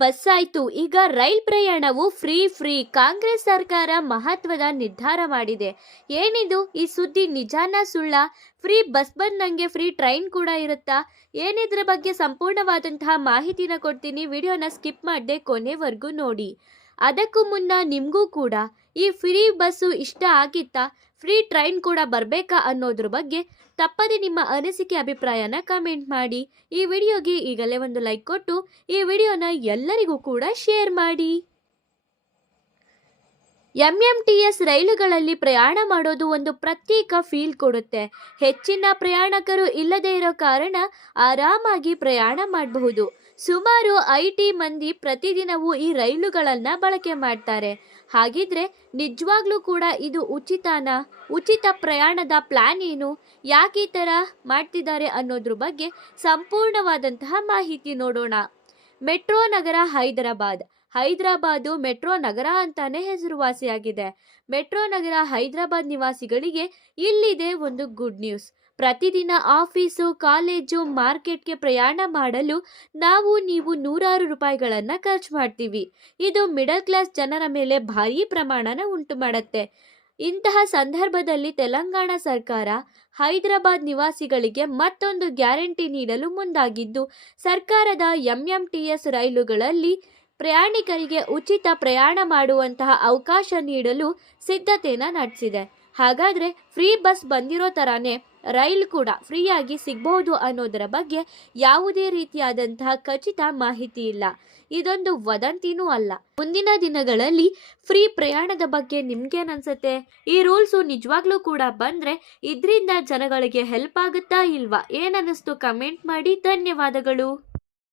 Bus ಆಯ್ತು, ಈಗ rail ಪ್ರಯಾಣವು ಫ್ರೀ. ಕಾಂಗ್ರೆಸ್ ಸರ್ಕಾರ ಮಹತ್ವದ ನಿರ್ಧಾರ ಮಾಡಿದೆ. ಏನಿದು ಈ ಸುದ್ದಿ, ನಿಜಾನ ಸುಳ್ಳ? ಫ್ರೀ ಬಸ್ ಬಂದಂಗೆ ಫ್ರೀ ಟ್ರೈನ್ ಕೂಡ ಇರುತ್ತಾ? ಏನಿದ್ರ ಬಗ್ಗೆ ಸಂಪೂರ್ಣವಾದಂತಹ ಮಾಹಿತಿನ ಕೊಡ್ತೀನಿ. ವಿಡಿಯೋನ ಸ್ಕಿಪ್ ಮಾಡದೆ ಕೊನೆವರೆಗೂ ನೋಡಿ. ಅದಕ್ಕೂ ಮುನ್ನ ನಿಮಗೂ ಕೂಡ ಈ ಫ್ರೀ ಬಸ್ಸು ಇಷ್ಟ ಆಗಿತ್ತಾ? ಫ್ರೀ ಟ್ರೈನ್ ಕೂಡ ಬರಬೇಕಾ ಅನ್ನೋದ್ರ ಬಗ್ಗೆ ತಪ್ಪದೆ ನಿಮ್ಮ ಅನಿಸಿಕೆ ಅಭಿಪ್ರಾಯನ ಕಮೆಂಟ್ ಮಾಡಿ. ಈ ವಿಡಿಯೋಗೆ ಈಗಲೇ ಒಂದು ಲೈಕ್ ಕೊಟ್ಟು ಈ ವಿಡಿಯೋನ ಎಲ್ಲರಿಗೂ ಕೂಡ ಶೇರ್ ಮಾಡಿ. ಎಂಎಂಟಿಎಸ್ ರೈಲುಗಳಲ್ಲಿ ಪ್ರಯಾಣ ಮಾಡೋದು ಒಂದು ಪ್ರತ್ಯೇಕ ಫೀಲ್ ಕೊಡುತ್ತೆ. ಹೆಚ್ಚಿನ ಪ್ರಯಾಣಿಕರು ಇಲ್ಲದೇ ಇರೋ ಕಾರಣ ಆರಾಮಾಗಿ ಪ್ರಯಾಣ ಮಾಡಬಹುದು. ಸುಮಾರು 80 ಮಂದಿ ಪ್ರತಿದಿನವೂ ಈ ರೈಲುಗಳನ್ನು ಬಳಕೆ ಮಾಡ್ತಾರೆ. ಹಾಗಿದ್ರೆ ನಿಜವಾಗ್ಲೂ ಕೂಡ ಇದು ಉಚಿತನಾ? ಉಚಿತ ಪ್ರಯಾಣದ ಪ್ಲಾನ್ ಏನು? ಯಾಕೆ ಈ ಥರ ಮಾಡ್ತಿದ್ದಾರೆ ಅನ್ನೋದ್ರ ಬಗ್ಗೆ ಸಂಪೂರ್ಣವಾದಂತಹ ಮಾಹಿತಿ ನೋಡೋಣ. ಮೆಟ್ರೋ ನಗರ ಹೈದರಾಬಾದು ಮೆಟ್ರೋ ನಗರ ಅಂತಾನೆ ಹೆಸರುವಾಸಿಯಾಗಿದೆ. ಮೆಟ್ರೋ ನಗರ ಹೈದರಾಬಾದ್ ನಿವಾಸಿಗಳಿಗೆ ಇಲ್ಲಿದೆ ಒಂದು ಗುಡ್ ನ್ಯೂಸ್. ಪ್ರತಿದಿನ ಆಫೀಸು, ಕಾಲೇಜು, ಮಾರ್ಕೆಟ್ಗೆ ಪ್ರಯಾಣ ಮಾಡಲು ನೀವು ನೂರಾರು ರೂಪಾಯಿಗಳನ್ನು ಖರ್ಚು ಮಾಡ್ತೀವಿ. ಇದು ಮಿಡಲ್ ಕ್ಲಾಸ್ ಜನರ ಮೇಲೆ ಭಾರೀ ಪ್ರಮಾಣನ ಉಂಟು ಮಾಡುತ್ತೆ. ಇಂತಹ ಸಂದರ್ಭದಲ್ಲಿ ತೆಲಂಗಾಣ ಸರ್ಕಾರ ಹೈದರಾಬಾದ್ ನಿವಾಸಿಗಳಿಗೆ ಮತ್ತೊಂದು ಗ್ಯಾರಂಟಿ ನೀಡಲು ಮುಂದಾಗಿದ್ದು, ಸರ್ಕಾರದ ಎಂಎಂಟಿಎಸ್ ರೈಲುಗಳಲ್ಲಿ ಪ್ರಯಾಣಿಕರಿಗೆ ಉಚಿತ ಪ್ರಯಾಣ ಮಾಡುವಂತಹ ಅವಕಾಶ ನೀಡಲು ಸಿದ್ಧತೆಯನ್ನು ನಡೆಸಿದೆ. ಹಾಗಾದರೆ ಫ್ರೀ ಬಸ್ ಬಂದಿರೋ ಥರನೇ ರೈಲ್ ಕೂಡ ಫ್ರೀಯಾಗಿ ಸಿಗಬಹುದು ಅನ್ನೋದರ ಬಗ್ಗೆ ಯಾವುದೇ ರೀತಿಯಾದಂತಹ ಖಚಿತ ಮಾಹಿತಿ ಇಲ್ಲ. ಇದೊಂದು ವದಂತಿನೂ ಅಲ್ಲ. ಮುಂದಿನ ದಿನಗಳಲ್ಲಿ ಫ್ರೀ ಪ್ರಯಾಣದ ಬಗ್ಗೆ ನಿಮ್ಗೇನನ್ಸುತ್ತೆ? ಈ ರೂಲ್ಸು ನಿಜವಾಗ್ಲೂ ಕೂಡ ಬಂದ್ರೆ ಇದರಿಂದ ಜನಗಳಿಗೆ ಹೆಲ್ಪ್ ಆಗುತ್ತಾ ಇಲ್ವಾ? ಏನನ್ನಿಸ್ತು ಕಮೆಂಟ್ ಮಾಡಿ. ಧನ್ಯವಾದಗಳು.